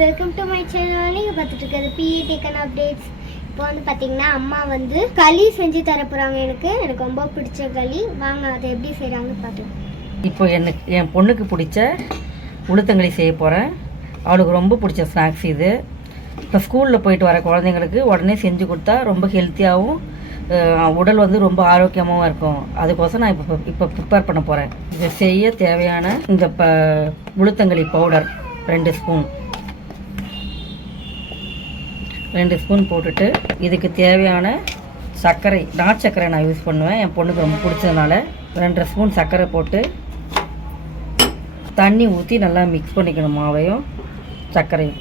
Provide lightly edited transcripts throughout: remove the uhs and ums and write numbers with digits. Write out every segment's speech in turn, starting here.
Welcome to my channel. நீங்கள் பார்த்துட்டு இருக்கிறது பிஇ டேக்கன் அப்டேட்ஸ். இப்போ வந்து பார்த்தீங்கன்னா அம்மா வந்து களி செஞ்சு தர போகிறாங்க. எனக்கு ரொம்ப பிடிச்ச களி. வாங்க அதை எப்படி செய்கிறாங்கன்னு பார்க்கலாம். இப்போ என் பொண்ணுக்கு பிடிச்ச உளுத்தங்களி செய்ய போகிறேன். அவளுக்கு ரொம்ப பிடிச்ச ஸ்நாக்ஸ் இது. இப்போ ஸ்கூலில் போயிட்டு வர குழந்தைங்களுக்கு உடனே செஞ்சு கொடுத்தா ரொம்ப ஹெல்த்தியாகவும் உடல் வந்து ரொம்ப ஆரோக்கியமாகவும் இருக்கும். அதுக்கோசம் நான் இப்போ ப்ரிப்பேர் பண்ண போகிறேன். இதை செய்ய தேவையான இந்த உளுத்தங்களி பவுடர் 2 ஸ்பூன் போட்டுட்டு, இதுக்கு தேவையான சர்க்கரை, நாட்டு சர்க்கரை நான் யூஸ் பண்ணுவேன். என் பொண்ணுக்கு ரொம்ப பிடிச்சதுனால 2 ஸ்பூன் சர்க்கரை போட்டு தண்ணி ஊற்றி நல்லா மிக்ஸ் பண்ணிக்கணும், மாவையும் சர்க்கரையும்.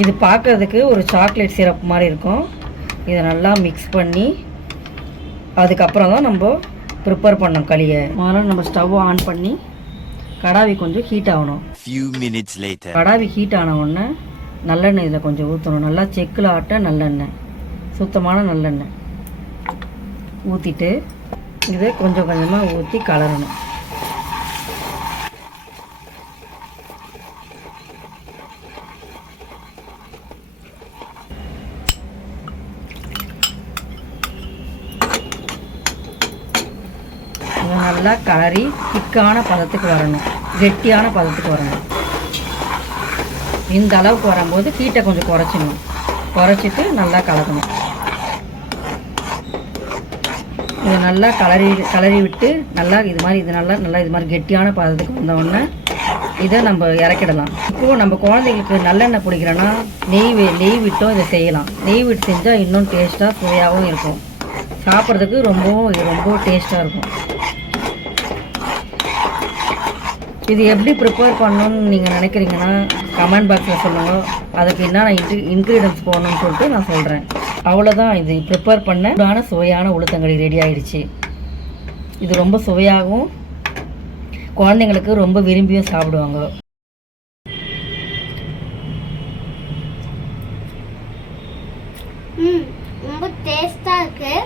இது பார்க்குறதுக்கு ஒரு சாக்லேட் சிரப் மாதிரி இருக்கும். இதை நல்லா மிக்ஸ் பண்ணி அதுக்கப்புறம் தான் நம்ம ப்ரிப்பேர் பண்ணோம் களியை. முதல்ல நம்ம ஸ்டவ் ஆன் பண்ணி கடாவி கொஞ்சம் ஹீட் ஆகணும். கடாவி ஹீட் ஆன உடனே நல்லெண்ணெய் இதில் கொஞ்சம் ஊற்றணும். நல்லா செக்கில் ஆட்ட நல்லெண்ணெய், சுத்தமான நல்லெண்ணெய் ஊற்றிட்டு இதை கொஞ்சம் கொஞ்சமாக ஊற்றி கலரணும். நல்லா கலரி திக்கான பதத்துக்கு வரணும், கெட்டியான பதத்துக்கு வரணும். இந்த அளவுக்கு வரும்போது ஹீட்டை கொஞ்சம் குறைச்சிட்டு நல்லா கலக்கணும். இதை நல்லா கலரி விட்டு நல்லா இது மாதிரி கெட்டியான பதத்துக்கு வந்தோடனே இதை நம்ம இறக்கிடலாம். இப்போது நம்ம குழந்தைங்களுக்கு நல்லெண்ணெய் பிடிக்கிறோன்னா நெய் விட்டும் இதை செய்யலாம். நெய் விட்டு செஞ்சால் இன்னும் டேஸ்ட்டாக சுவையாகவும் இருக்கும். சாப்பிட்றதுக்கு ரொம்ப டேஸ்ட்டாக இருக்கும். இது எப்படி ப்ரிப்பேர் பண்ணணும்னு நீங்கள் நினைக்கிறீங்கன்னா கமெண்ட் பாக்ஸில் சொல்லுங்கள். அதுக்கு என்னென்ன இன்க்ரீடியன்ஸ் போடணும்னு சொல்லிட்டு நான் சொல்கிறேன். அவ்வளோதான், இது ப்ரிப்பேர் பண்ண சுவையான உளுத்தங்களி ரெடி ஆகிடுச்சு. இது ரொம்ப சுவையாகவும் குழந்தைங்களுக்கு ரொம்ப விரும்பியும் சாப்பிடுவாங்க. ரொம்ப டேஸ்ட்டாக இருக்குது.